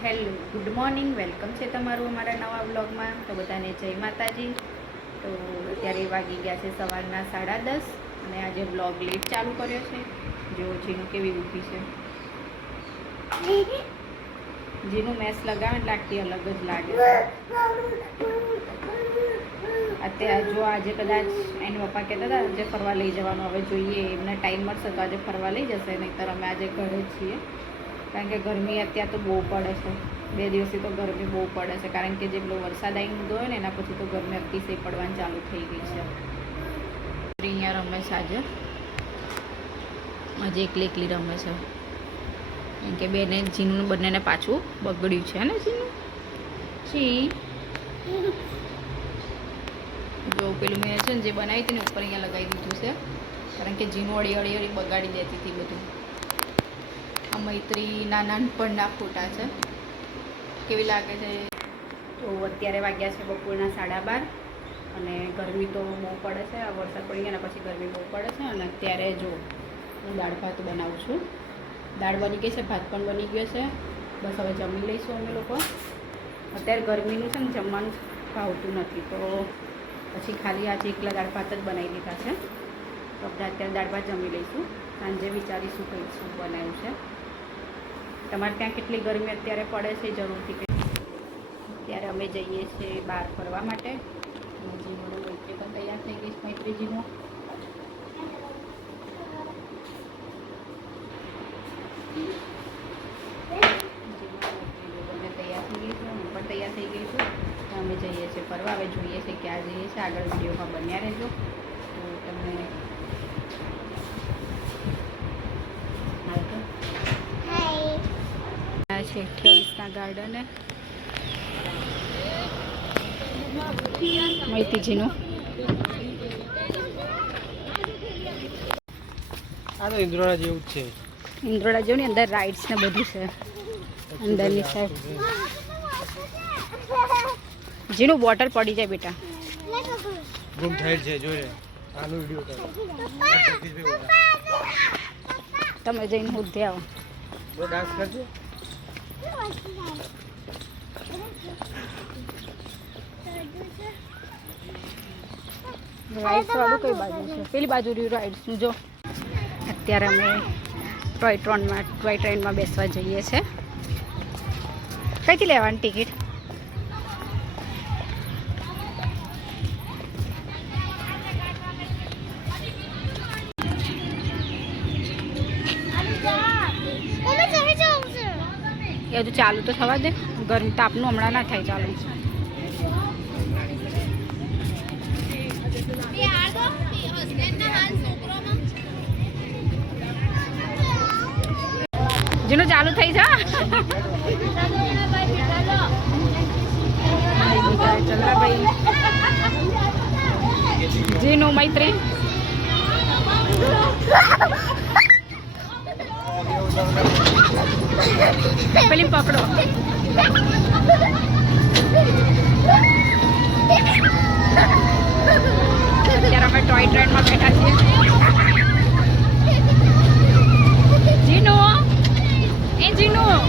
Hello, good morning, welcome છે તમારું અમારા નવા બ્લોગમાં. તો બધાને જય માતાજી. તો અત્યારે વાગી ગયા છે સવારના 10:30 અને આજે બ્લોગ લેટ ચાલુ કર્યો છે. જો જીનું કેવી ઊભી છે. જીનું મેસ લગાવે એટલે આખી અલગ જ લાગે છે. અત્યારે જો આજે કદાચ એના પપ્પા કહેતા હતા આજે ફરવા લઈ જવાનું, હવે જોઈએ એમને ટાઈમ મળશે તો આજે ફરવા લઈ જશે, નહીંતર અમે આજે ઘરે જ છીએ. કારણ કે ગરમી અત્યારે તો બહુ પડે છે. 2 દિવસથી તો ગરમી બહુ પડે છે, કારણ કે જે પેલો વરસાદ આવી ગયો હોય ને એના પછી તો ગરમી અતિશય પડવાની ચાલુ થઈ ગઈ છે. અહીંયા રમે છે આજે એકલી રમે છે, કેમ કે બેને જીનું બંનેને પાછું બગડ્યું છે ને. જીનું જો પેલું મેં છે ને જે બનાવી હતી ને ઉપર અહીંયા લગાવી દીધું છે, કારણ કે જીનું અડી બગાડી દેતી હતી બધું. આ મૈત્રીના નાનપણના ફોટા છે. કેવી લાગે છે. તો અત્યારે વાગ્યા છે બપોરના 12:30 અને ગરમી તો બહુ પડે છે. આ વરસાદ પડી ગયા પછી ગરમી બહુ પડે છે. અને અત્યારે જો હું દાળ ભાત બનાવું છું. દાળ બની ગઈ છે, ભાત પણ બની ગયો છે. બસ હવે જમી લઈશું અમે લોકો. અત્યારે ગરમીનું છે ને જમવાનું ભાવતું નથી, તો પછી ખાલી આજે એકલા દાળ ભાત જ બનાવી દીધા છે. તો આપણે અત્યારે દાળ ભાત જમી લઈશું. સાંજે વિચારીશું કંઈ શું બનાવ્યું છે. તમારે ત્યાં કેટલી ગરમી અત્યારે પડે છે જરૂરથી. અત્યારે અમે જઈએ છીએ બહાર ફરવા માટે. જીનું મૈત્રી પણ તૈયાર થઈ ગઈ છે. મૈત્રીજીનું બંને તૈયાર થઈ ગઈ છું, હું પણ તૈયાર થઈ ગઈ છું. અમે જઈએ છીએ ફરવા. હવે જોઈએ છીએ ક્યાં જઈએ છીએ. આગળ વિડીયોમાં બન્યા રહેજો તો તમને છે 28ના ગાર્ડન મૈતીજીનું. આ તો ઇન્દ્રોડા જેવું જ છે. ઇન્દ્રોડા જેવું ને અંદર રાઇડ્સ ને બધું છે અંદરની સાઈડ. જીનું બોટલ પડી જાય બેટા. ગુમ થાય છે, જોઈ આનો વિડિયો તમે જઈને ઉધે આવો. ડાન્સ કરજો. રાઇડ્સ વાળું કઈ બાજુ છે? પેલી બાજુ રહ્યું રાઇડ્સનું. જો અત્યારે અમે ટોય ટ્રેનમાં બેસવા જઈએ છીએ. કઈથી લેવાની ટિકિટ? એ હજુ ચાલુ તો થવા દે. ગરમી તાપનું હમણાં ના થાય ચાલુ. જેનું ચાલુ થઈ જા. ચલા ભાઈ જીનું મૈત્રી. પેલી પકડો. અત્યારે અમે ટોય ટ્રેનમાં બેઠા છીએ. જીનું એ જીનું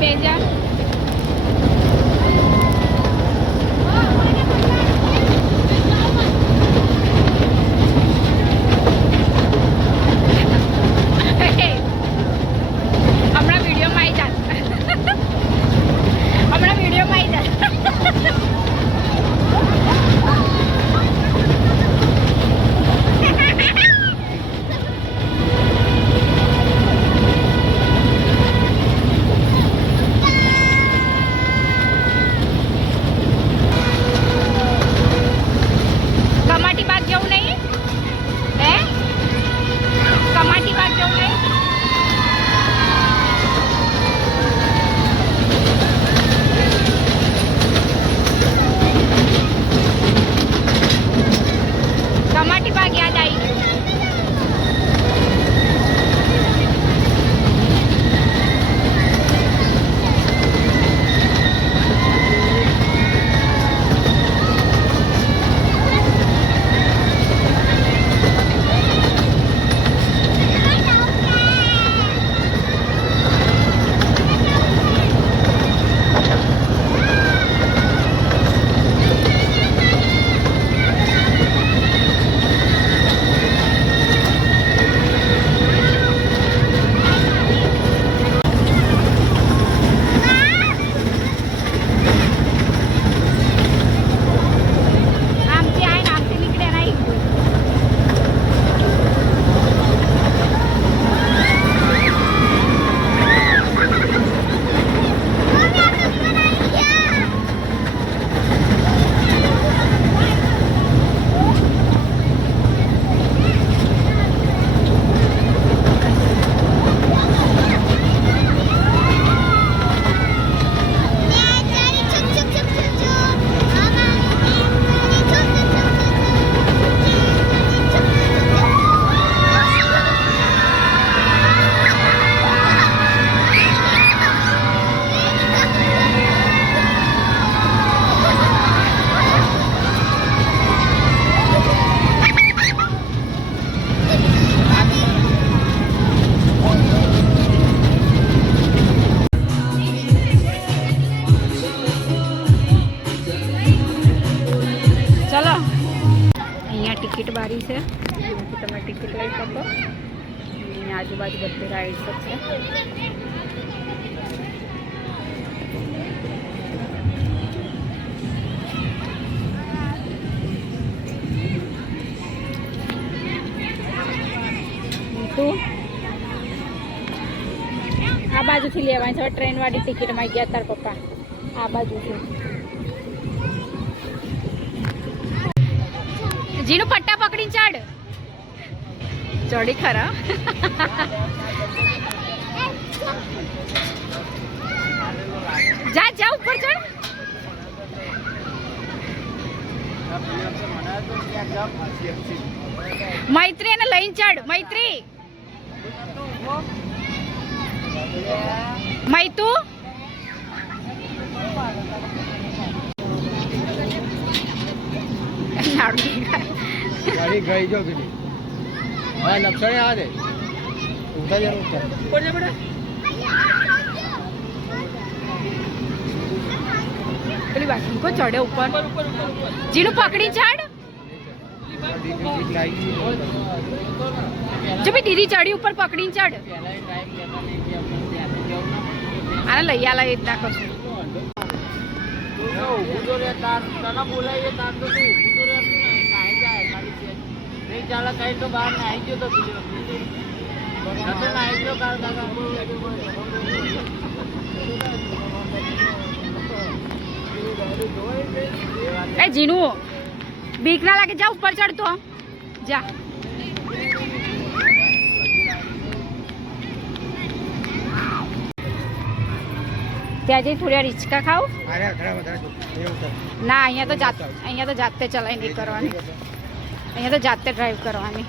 બેજા. આજુબાજુ બધી રાઈડ્સ છે. આ બાજુથી લેવાની છે ટ્રેન વાળી ટિકિટમાં ગયા તાર પપ્પા આ બાજુથી. જીનું પટ્ટા પકડીને ચડ. ચડી ખરા. જા જા ઉપર ચડ. મૈત્રી એને લઈને ચડ. મૈત્રી મૈતુ ગાડી ગઈ જો પેલી હા લક્ષણે આ દે ઉઠા જરા ઉઠા પડે પડે પેલી બાકી કો ચડે ઉપર. જીનું પકડી ચડ. જો ભી દીદી ચડી ઉપર પકડીને ચડ. આને લઈ આલા એ જ નાખો છું. એ જીનું બીક ના લાગે જા ઉપર ચડતો જા. ત્યાં જઈ થોડી વાર હિંચકા ખાવ. ના અહીંયા તો જાતે ચલાવી નહીં કરવાની. અહીંયા તો જાતે ડ્રાઈવ કરવાની.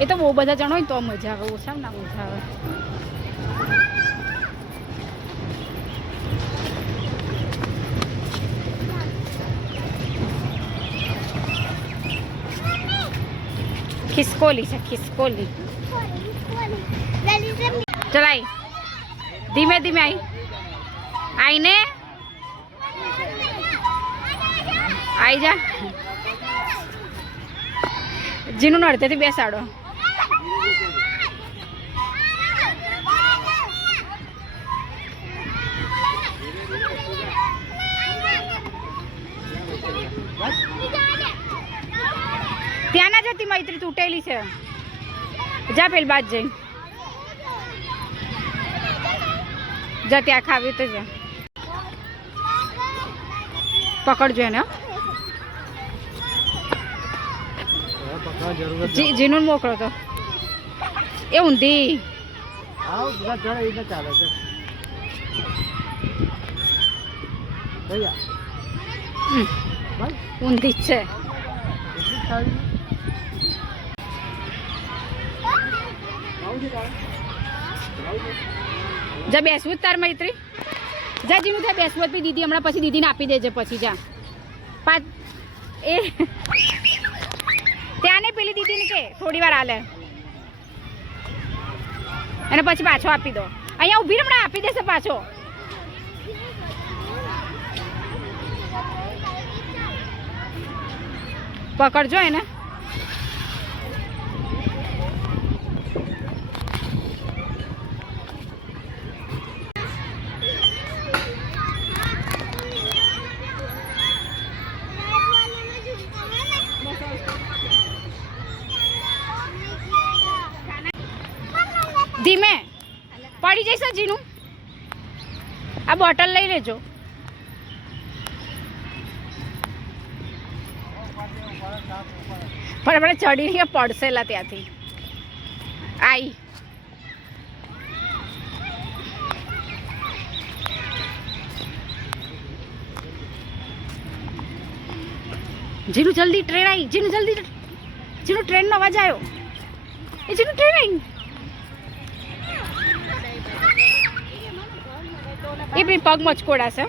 એ તો બહુ બધા જણ હોય તો મજા આવે. ઓછા ના મજા આવે. ખિસકોલી છે ખિસકોલી. ચલાઈ ધીમે ધીમે આઈને આઈ જા. જીનું અડધેથી બેસાડો. ત્યાં ના જતી મૈત્રી તૂટેલી છે. જા પેલી બાદ જઈ જા. ત્યાં ખાવી તો જા. પકડજો એને. જીનું મોકલો તો એ ઊંધી ઊંધી જ છે. જા બેસવું જ તાર મૈત્રી. જા જીનું થાય બેસવું જ બી દીદી હમણાં પછી દીદીને આપી દેજે પછી જા. એ ત્યાં નહીં પેલી દીદીને કે થોડી વાર હાલે અને પછી પાછો આપી દો. અહીંયા ઊભી હમણાં આપી દેશે પાછો. પકડજો એને. ધીમે પડી જઈશ જીનું. આ બોટલ લઈ લેજો. પણ આપણે ચડી પડશેલા ત્યાંથી આઈ. જીનું જલ્દી ટ્રેન આવી. જીનું જલ્દી. જીનું ટ્રેનનો અવાજ આવ્યો. એ જીનું ટ્રેન આવી. એ બી પગ મચકોડા છે.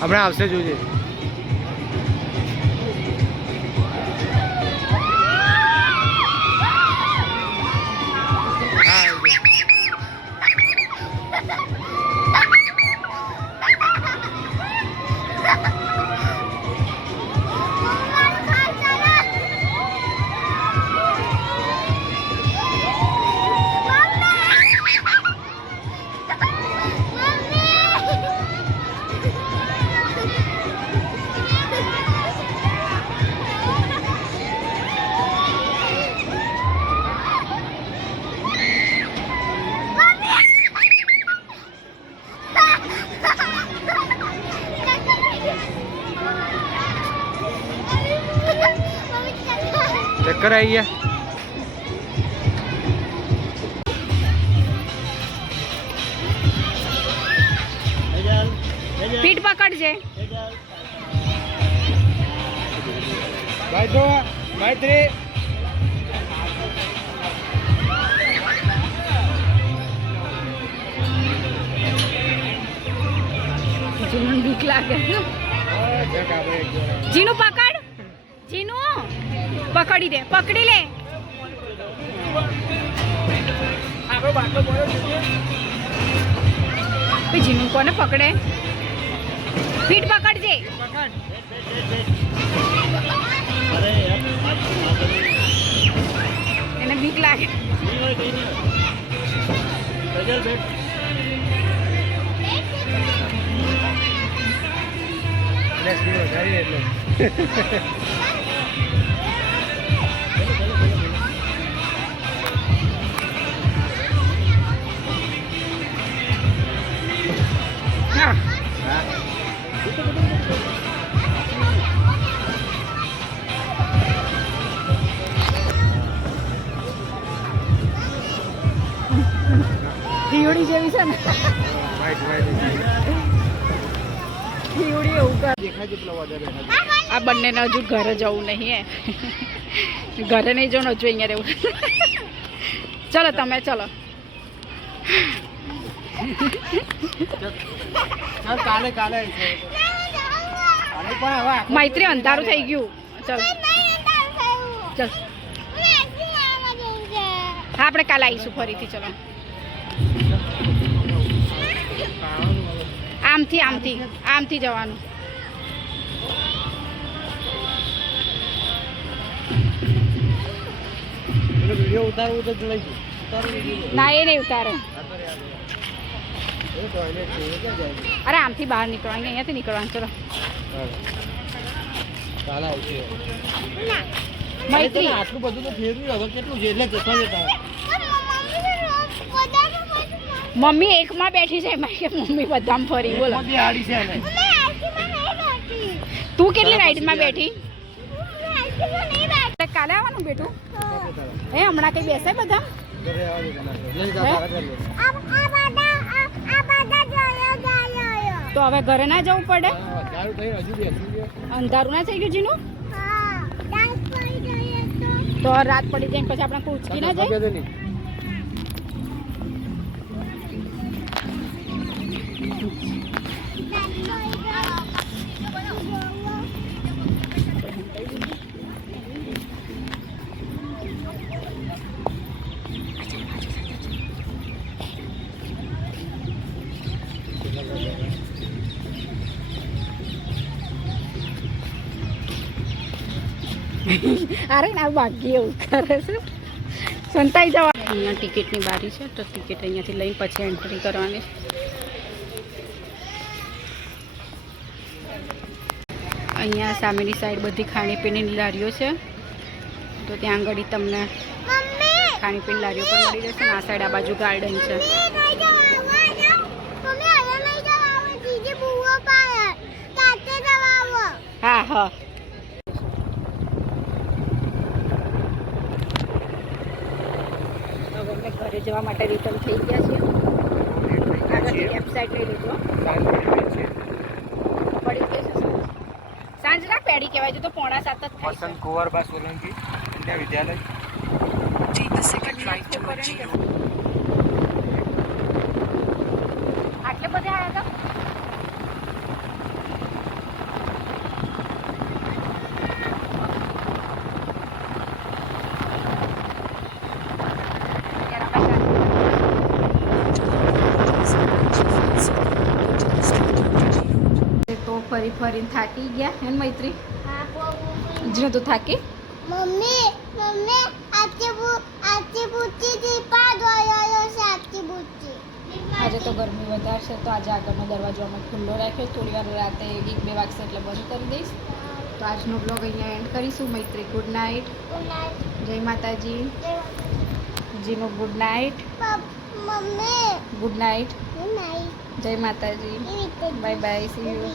હમણાં આવશે જોજે. ચક્કર આવી ગયા. પીઠ પકડજે. ભાઈ તો મૈત્રી જીનું બીક લાગે. જીનું પકડ. જીનું પકડી દે. પકડી લે. જીનું કોને પકડે? પીઠ પકડજે. એને બીક લાગે. હા. હિયોડી જેવી છે ને. હિયોડી એવું કરે. આ બંનેને હજુ ઘરે જવું નહીં. ઘરે નહીં જવું, હજુ અહીંયા રહેવું. ચલો તમે ચલો. મૈત્રી અંધારું થઈ ગયું. ચલ ચલ. હા આપણે કાલે આવીશું ફરીથી. ચલો આમથી આમથી આમથી જવાનું. ના એ નહીં ઉતારે. અરે આમથી બહાર નીકળવાનું, અહીંયાથી નીકળવાનું. ચલો મૈત્રી આટલું બધું તો ફેરવ્યું, હવે કેટલું છે એટલે જતા જતા. મમ્મી એકમાં બેઠી છે, એમાં કે મમ્મી બધામાં ફરી. બોલો તું કેટલી રાઈડમાં બેઠી? કાલે આવવાનું બેટું? હે હમણાં કઈ બેસે બધા? તો હવે ઘરે ના જવું પડે? અંધારું ના થઈ ગયું જીનું? તો રાત પડી જાય પછી આપણે પૂછકી ના જાય? અરે ના ભાગ્ય એવું કરે છે. સંતાઈ જવા. અહીંયા ટિકિટની બારી છે, તો ટિકિટ અહીંયાથી લઈને પછી એન્ટ્રી કરવાની. અહીંયા સામેની સાઈડ બધી ખાણીપીણીની લારીઓ છે, તો ત્યાં આગળ તમને ખાણીપીણી લારીઓ પણ મળી જશે. અને આ સાઈડ આ બાજુ ગાર્ડન છે. હા હા. ઘરે જવા માટે રિટર્ન થઈ ગયા છે. આગળથી વેબસાઇટ લઈ લીધો. પડી ગઈ છે સાંજના પેડી કહેવાય છે, તો 6:45 જ થાય છે. કુંવરબા સોલંકી વિદ્યાલય. આટલે બધે આવ્યા હતા. ફરી ફરીને થાકી ગયા હે ને મૈત્રી? હા પપ્પા જીનો તો થાકી? મમ્મી મમ્મી આચી બુચ્ચી થી પાડ આયો સાચી બુચ્ચી આજે તો ગરમી વધારે છે તો આજે આગળનો દરવાજો અમે ખુલ્લો રાખ્યો. થોડી વાર રાતે 1-2 વાગશે એટલે બંધ કરી દઈશ. તો આજનો બ્લોગ અહીંયા એન્ડ કરીશું. Maitri good night. જય માતાજી. જીનો good night. Mummy good night. નહીં Jai Mataji. Bye bye. See you.